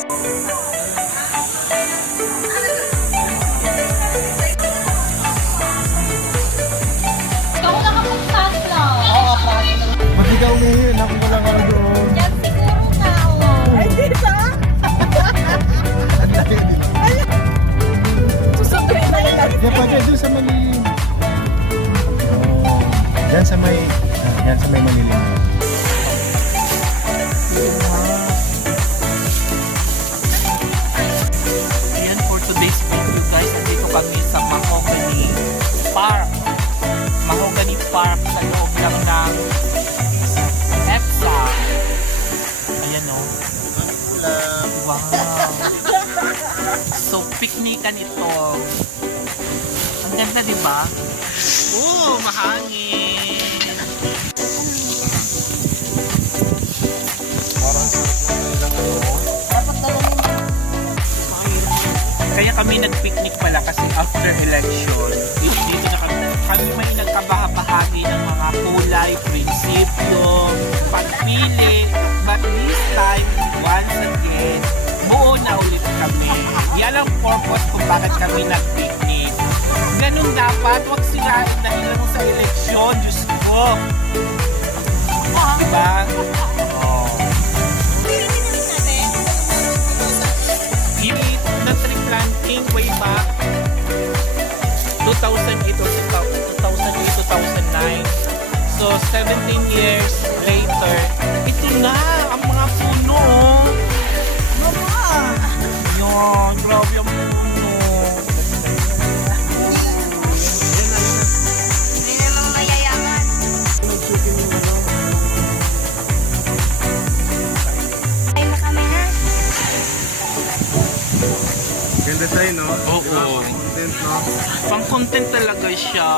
Ikaw na kapag sunflower. Oo, pati ka umihin. Ako wala ka na doon. Yan siguro nga, oh. Ay, dito. Ang laki nila. Susunduin na lang. Yan pa dyan, doon sa malilim. Oh, yan sa may, yan sa may malilim. Ayan, for today's video guys, nandito kami sa Mahogany Park. Mahogany Park sa loob lang ng EPSA. Ayan o. Wow. So, piknikan ito. Ang ganda, di ba? Oh, mahangin. Parang sarap na ilang ano. Dapat dalamin mo. Kaya kami nag-picnic pala kasi after election, dito na kami may nagkabahabahagi ng mga kulay, prinsipyo, pagpili. But this time, once again, buo na ulit kami. Yan ang purpose kung bakit kami nag-picnic. Ganun dapat, huwag sirain na ilang sa eleksyon. Diyos ko. Diba? Oh. Gilid na tree planting way back 2008 or 2009. So 17 years later, ito na ang mga puno. Mama. Yun, grabe ang puno. Hindi namang mayayaman. Ay na kami na. Ganda tayo, no? Oo. Content, no? Pang content talaga siya.